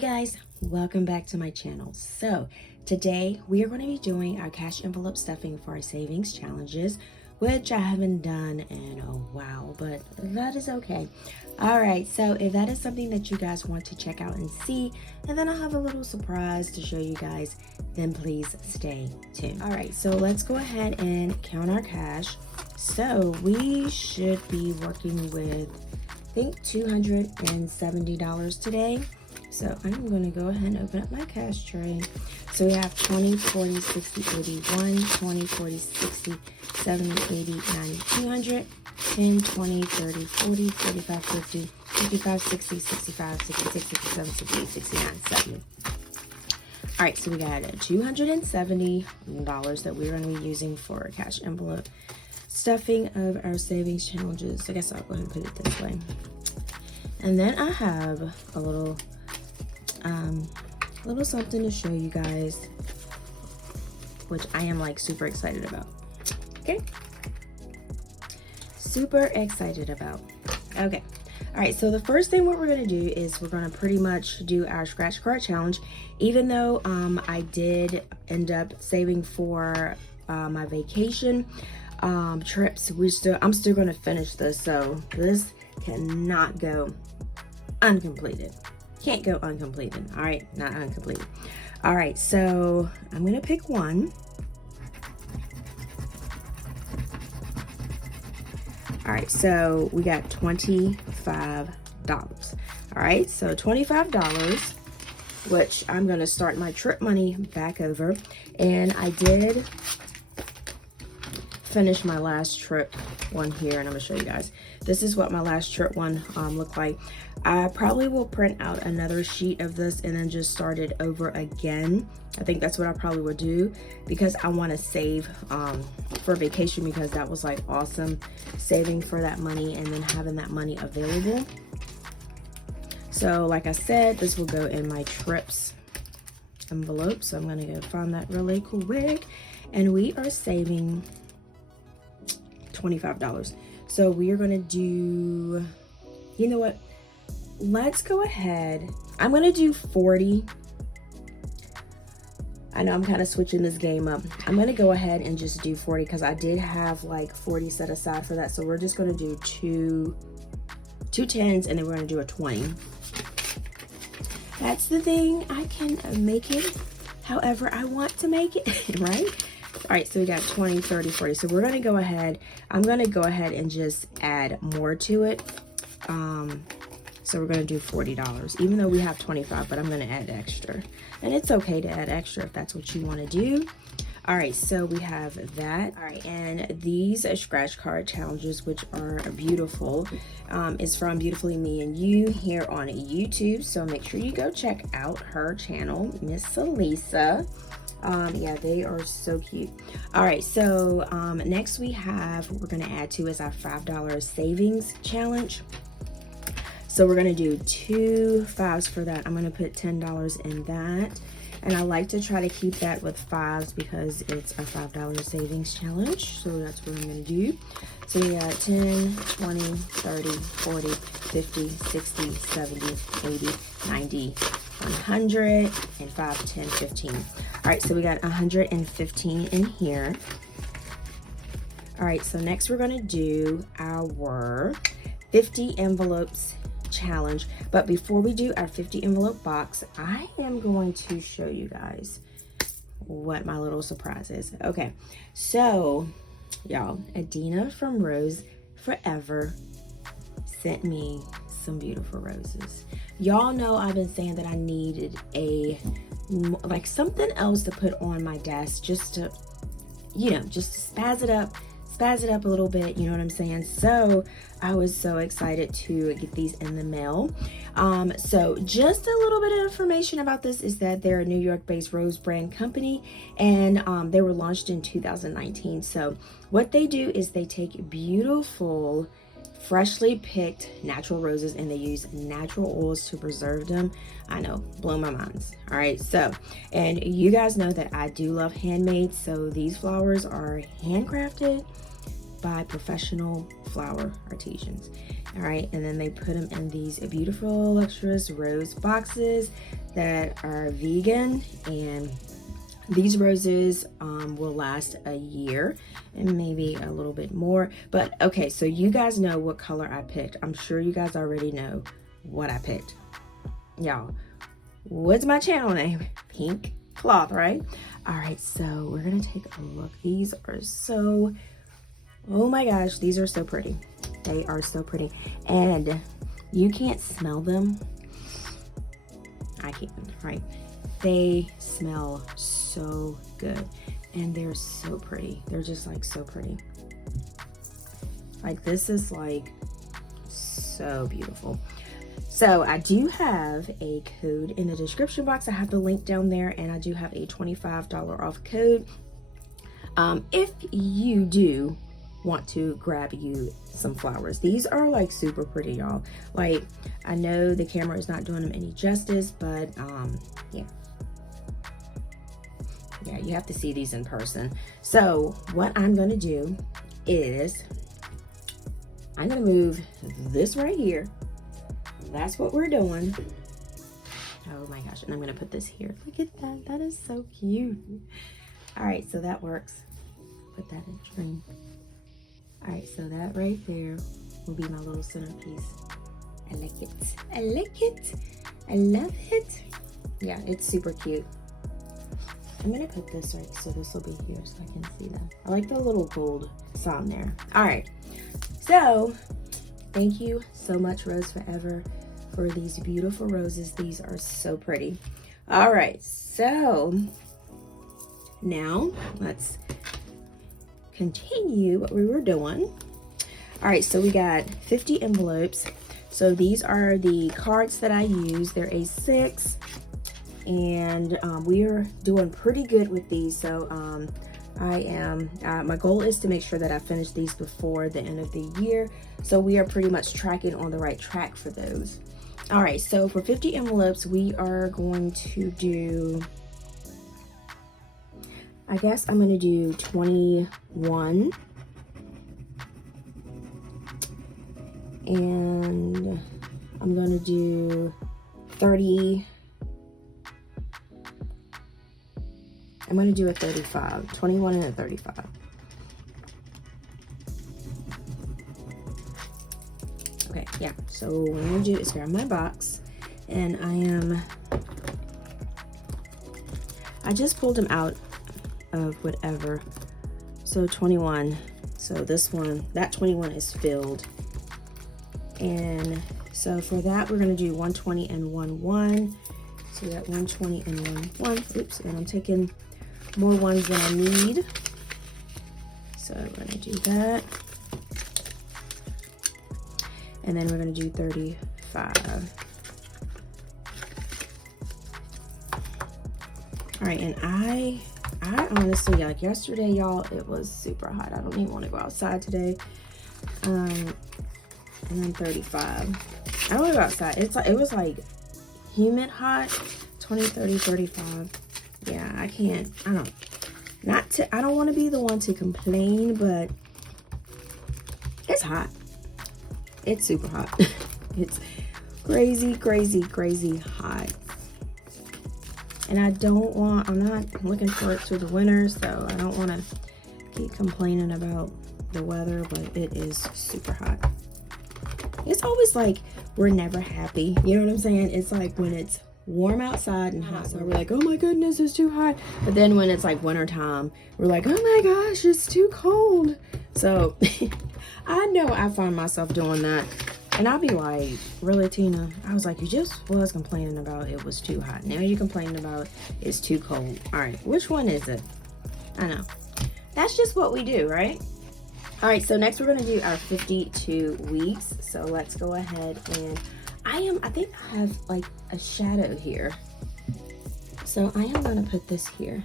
guys, welcome back to my channel. So today we are going to be doing our cash envelope stuffing for our savings challenges, which I haven't done in a while, but that is okay. All right, so if that is something that you guys want to check out and see, and then I'll have a little surprise to show you guys, then please stay tuned. All right, so let's go ahead and count our cash. So we should be working with, I think, $270 today. So I'm going to go ahead and open up my cash tray. So we have 20, 40, 60, 81, 20, 40, 60, 70, 80, 90, 200, 10, 20, 30, 40, 45, 50, 55, 60, 65, 66, 67, 68, 69, 70. All right, so we got $270 that we're going to be using for a cash envelope stuffing of our savings challenges. I guess I'll go ahead and put it this way. And then I have a little something to show you guys, which I am like super excited about. Okay, super excited about. Okay, all right, so the first thing what we're gonna do is we're gonna pretty much do our scratch card challenge. Even though I did end up saving for my vacation trips, I'm still gonna finish this, so this cannot go uncompleted. Can't go uncompleted. All right, not uncompleted. All right, so I'm gonna pick one. All right, so we got $25. All right, so $25, which I'm gonna start my trip money back over. And I did finish my last trip one here, and I'm gonna show you guys. This is what my last trip one looked like. I probably will print out another sheet of this and then just start it over again. I think that's what I probably would do, because I want to save for vacation, because that was like awesome, saving for that money and then having that money available. So like I said, this will go in my trips envelope. So I'm gonna go find that really quick, and we are saving $25. So we are gonna do, you know what? Let's go ahead. I'm gonna do 40. I know I'm kind of switching this game up. I'm gonna go ahead and just do 40, because I did have like 40 set aside for that. So we're just gonna do two 10s, and then we're gonna do a 20. That's the thing. I can make it however I want to make it, right? All right, so we got 20, 30, 40. So we're gonna go ahead. I'm gonna go ahead and just add more to it. So we're gonna do $40, even though we have 25, but I'm gonna add extra. And it's okay to add extra if that's what you wanna do. All right, so we have that. All right, and these scratch card challenges, which are beautiful, is from Beautifully Me and You here on YouTube. So make sure you go check out her channel, Miss Elisa. Yeah, they are so cute. All right, so next we have, what we're gonna add to is our $5 savings challenge. So we're gonna do 2 5s for that. I'm gonna put $10 in that. And I like to try to keep that with 5s because it's a $5 savings challenge. So that's what I'm gonna do. So we got 10, 20, 30, 40, 50, 60, 70, 80, 90, 100, and 5, 10, 15. All right, so we got 115 in here. All right, so next we're gonna do our 50 envelopes challenge. But before we do our 50 envelope box, I am going to show you guys what my little surprise is. Okay, so y'all, Adina from Rose Forever sent me some beautiful roses. Y'all know I've been saying that I needed like something else to put on my desk, just to, you know, just to spaz it up a little bit, you know what I'm saying? So I was so excited to get these in the mail. So just a little bit of information about this is that they're a New York-based rose brand company, and they were launched in 2019. So what they do is they take beautiful, freshly picked natural roses, and they use natural oils to preserve them. I know, blow my minds. All right, so, and you guys know that I do love handmade, so these flowers are handcrafted. by professional flower artisans. All right, and then they put them in these beautiful luxurious rose boxes that are vegan, and these roses will last a year and maybe a little bit more. But okay, so you guys know what color I picked. I'm sure you guys already know what I picked. Y'all, what's my channel name? Pink Cloth, right? All right, so we're gonna take a look. These are so, oh my gosh, these are so pretty. They are so pretty, and you can't smell them. I can, right? They smell so good, and they're so pretty. They're just like so pretty. Like, this is like so beautiful. So I do have a code in the description box. I have the link down there, and I do have a $25 off code. If you do want to grab you some flowers, these are like super pretty, y'all. Like, I know the camera is not doing them any justice, but yeah, you have to see these in person. So what I'm gonna do is I'm gonna move this right here. That's what we're doing. Oh my gosh, and I'm gonna put this here. Look at that, that is so cute. All right, so that works. Put that in frame. All right, so that right there will be my little centerpiece. I like it, I like it, I love it. Yeah, it's super cute. I'm gonna put this right, so this will be here so I can see that. I like the little gold sign there. All right, so thank you so much, Rose Forever, for these beautiful roses. These are so pretty. All right, so now let's continue what we were doing. All right, so we got 50 envelopes. So these are the cards that I use. They're A6, and we are doing pretty good with these. So my goal is to make sure that I finish these before the end of the year. So we are pretty much tracking on the right track for those. All right, so for 50 envelopes, we are going to do, I guess I'm gonna do 21. And I'm gonna do 30. I'm gonna do a 35, 21 and a 35. Okay, yeah, so what I'm gonna do is grab my box, and I just pulled them out of whatever. So 21, so this one, that 21 is filled. And so for that, we're gonna do 120 and 1 So we got 120 and 1 Oops, and I'm taking more ones than I need. So we're gonna do that. And then we're gonna do 35. All right, and I honestly, like yesterday, y'all, it was super hot. I don't even want to go outside today. And then 35. I don't want to go outside. It was like humid hot. 20, 30, 35. Yeah, I can't. I don't want to be the one to complain, but it's hot. It's super hot. It's crazy, crazy, crazy hot. And I'm not looking forward to the winter, so I don't want to keep complaining about the weather, but it is super hot. It's always like we're never happy. You know what I'm saying? It's like when it's warm outside and hot, so we're like, oh my goodness, it's too hot. But then when it's like winter time, we're like, oh my gosh, it's too cold. So I know I find myself doing that. And I'll be like, really, Tina? I was like, you just was complaining about it was too hot. Now you're complaining about it's too cold. All right, which one is it? I know. That's just what we do, right? All right, so next we're gonna do our 52 weeks. So let's go ahead and I think I have like a shadow here. So I am gonna put this here.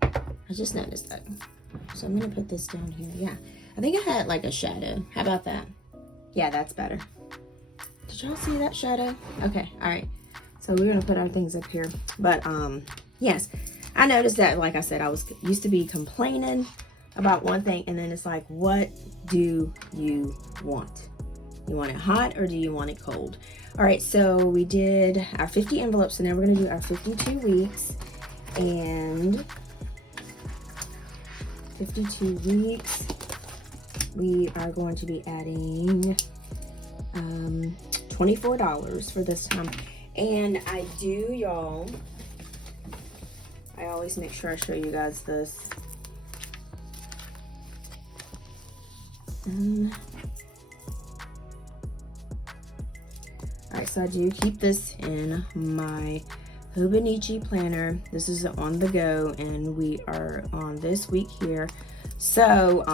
I just noticed that. So I'm gonna put this down here. Yeah, I think I had like a shadow. How about that? Yeah, that's better. Did y'all see that shadow? Okay, all right. So we're gonna put our things up here. But yes, I noticed that, like I said, I used to be complaining about one thing, and then it's like, what do you want? You want it hot or do you want it cold? All right, so we did our 50 envelopes, so now we're gonna do our 52 weeks. And 52 weeks, we are going to be adding $24 for this time. And I do, y'all, I always make sure I show you guys this. Alright, so I do keep this in my 𝗗𝗜𝗏𝗡𝗧 planner. This is on the go, and we are on this week here. So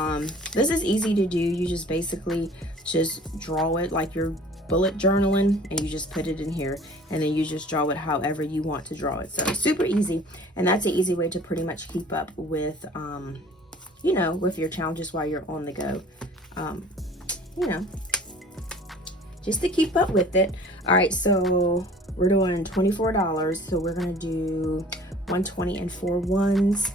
this is easy to do. You just basically just draw it like you're bullet journaling, and you just put it in here, and then you just draw it however you want to draw it. So super easy, and that's an easy way to pretty much keep up with you know, with your challenges while you're on the go. You know, just to keep up with it. All right, so we're doing $24, so we're gonna do 120 and 4 ones.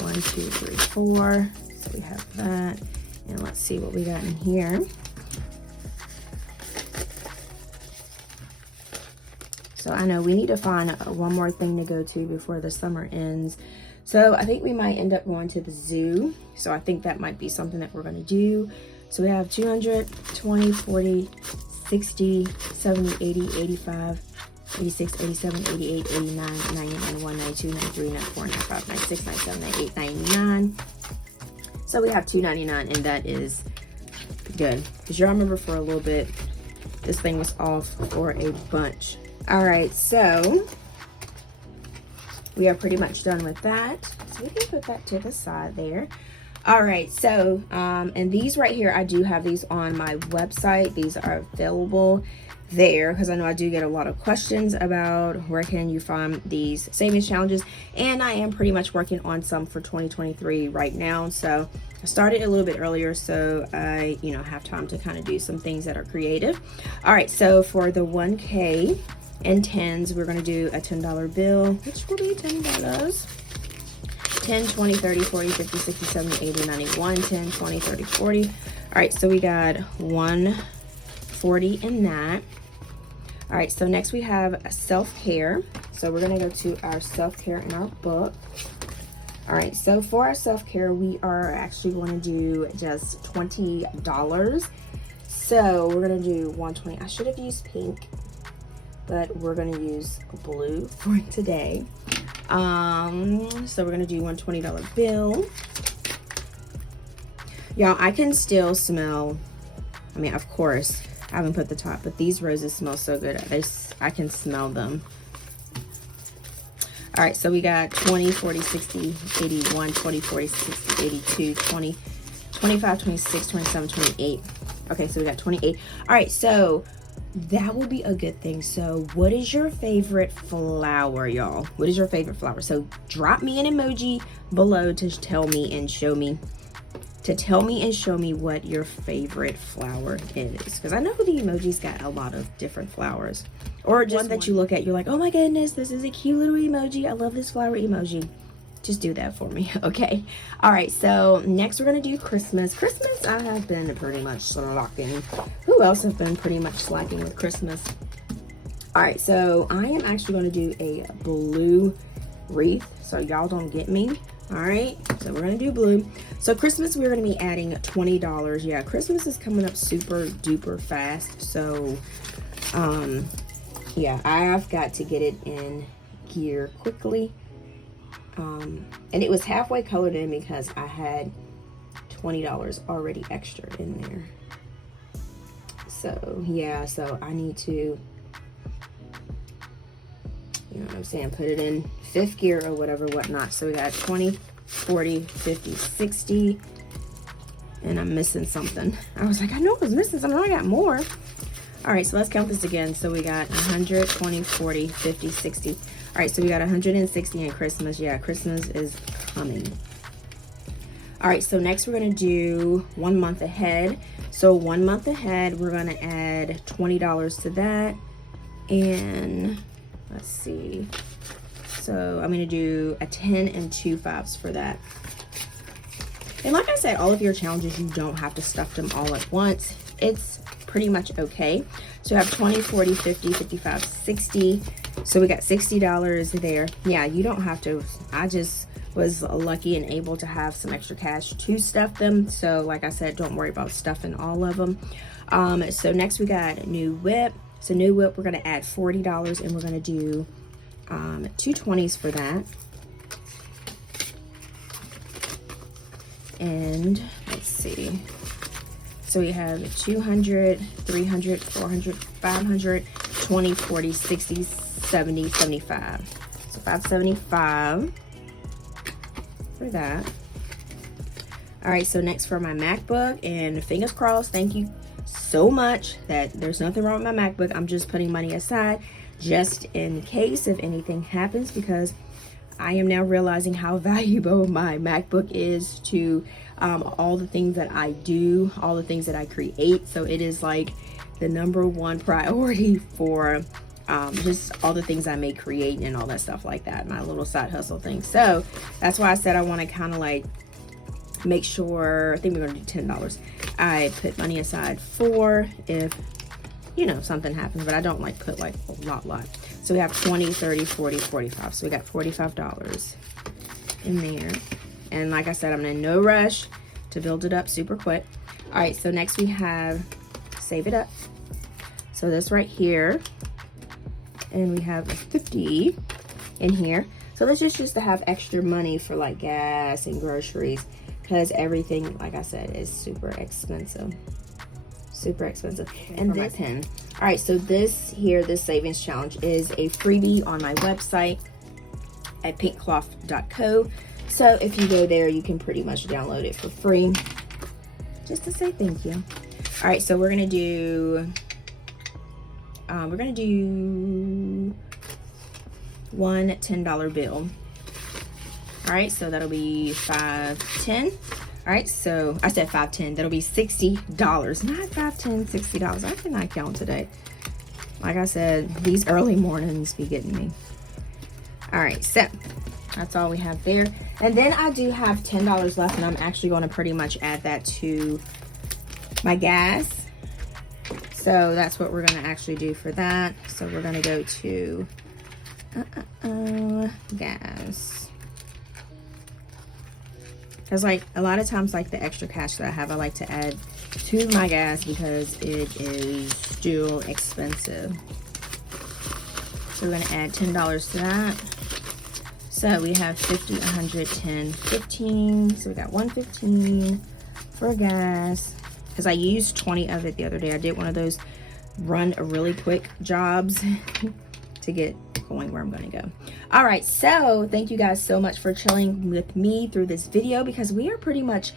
1, 2, 3, 4. So we have that, and let's see what we got in here. So I know we need to find one more thing to go to before the summer ends. So I think we might end up going to the zoo. So I think that might be something that we're going to do. So we have 200, 20, 40, 60, 70, 80, 85, 86, 87, 88, 89, 90, 91, 92, 93, 94, 95, 96, 97, 98, 99. So we have $2.99, and that is good. Because y'all remember for a little bit, this thing was off for a bunch. All right, so we are pretty much done with that. So we can put that to the side there. All right, so and these right here, I do have these on my website. These are available there because I know I do get a lot of questions about where can you find these savings challenges, and I am pretty much working on some for 2023 right now. So I started a little bit earlier, so I, you know, have time to kind of do some things that are creative. All right, so for the 1K and 10s, we're going to do a $10 bill, which will be $10. 10, 20, 30, 40, 50, 60, 70, 80, 91, 10, 20, 30, 40. All right, so we got 140 in that. All right, so next we have self-care. So we're gonna go to our self-care in our book. All right, so for our self-care, we are actually going to do just $20. So we're gonna do 120. I should have used pink, but we're gonna use blue for today. So we're gonna do $120 bill. Y'all, I can still smell, I mean, of course, I haven't put the top, but these roses smell so good. I can smell them. All right, so we got 20, 40, 60, 81, 20, 40, 60, 82, 20, 25, 26, 27, 28. Okay, so we got 28. All right, so that will be a good thing. So what is your favorite flower, y'all? What is your favorite flower? So drop me an emoji below to tell me and show me what your favorite flower is, because I know the emojis got a lot of different flowers, or just one that you look at, you're like, oh my goodness, this is a cute little emoji, I love this flower emoji. Just do that for me. Okay. All right, so next we're gonna do Christmas. I have been pretty much slacking. Who else have been pretty much slacking with Christmas? All right, so I am actually going to do a blue wreath, so y'all don't get me. All right, so we're going to do blue. So Christmas, we're going to be adding $20. Yeah, Christmas is coming up super duper fast. So yeah, I've got to get it in gear quickly. And it was halfway colored in because I had $20 already extra in there. So yeah, so I need to, you know what I'm saying, put it in 5th gear or whatever, whatnot. So we got 20, 40, 50, 60, and I'm missing something. I was like, I know I was missing something. I got more. All right, so let's count this again. So we got 100, 20, 40, 50, 60. All right, so we got 160 in Christmas. Yeah, Christmas is coming. All right, so next we're gonna do 1 month ahead. So 1 month ahead, we're gonna add $20 to that. And let's see. So I'm going to do a 10 and 2 5s for that. And like I said, all of your challenges, you don't have to stuff them all at once. It's pretty much okay. So I have 20, 40, 50, 55, 60. So we got $60 there. Yeah, you don't have to. I just was lucky and able to have some extra cash to stuff them. So like I said, don't worry about stuffing all of them. So next we got new whip. So new whip, we're going to add $40 and we're going to do 2 20s for that. And let's see. So we have 200, 300, 400, 500, 20, 40, 60, 70, 75. So 575 for that. All right, so next for my MacBook, and fingers crossed, thank you so much that there's nothing wrong with my MacBook. I'm just putting money aside just in case if anything happens, because I am now realizing how valuable my MacBook is to all the things that I do, all the things that I create. So it is like the #1 priority for just all the things I may create and all that stuff like that, my little side hustle thing. So that's why I said I want to kind of like make sure, I think we're going to do $10. I put money aside for if, you know, something happens, but I don't like put like a lot. So we have 20, 30, 40, 45. So we got $45 in there. And like I said, I'm in no rush to build it up super quick. All right, so next we have Save It Up. So this right here, and we have 50 in here. So this is just to have extra money for like gas and groceries, because everything, like I said, is super expensive. Super expensive. And this pen. All right, so this here, this savings challenge is a freebie on my website at APinkeClothlife.co. So if you go there, you can pretty much download it for free, just to say thank you. All right, so we're gonna do one $10 bill. All right, so that'll be 5, 10. All right, so I said 5, 10. That'll be $60. Not 5, 10, $60. I cannot count today. Like I said, these early mornings be getting me. All right, so that's all we have there. And then I do have $10 left, and I'm actually going to pretty much add that to my gas. So that's what we're going to actually do for that. So we're going to go to gas. Because like a lot of times, like the extra cash that I have, I like to add to my gas because it is still expensive. So we're going to add $10 to that. So we have 50, 100, 10, 15. So we got 115 for gas. Because I used 20 of it the other day. I did one of those run a really quick jobs to get going where I'm going to go. All right, so thank you guys so much for chilling with me through this video, because we are pretty much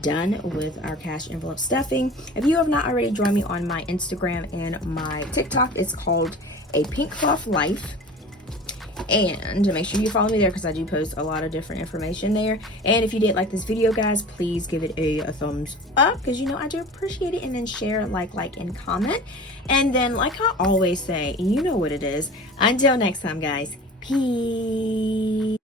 done with our cash envelope stuffing. If you have not already joined me on my Instagram and my TikTok, it's called APinkeClothlife. And make sure you follow me there, because I do post a lot of different information there. And if you did like this video, guys, please give it a thumbs up, because you know I do appreciate it. And then share, like, and comment. And then, like I always say, you know what it is. Until next time, guys, peace.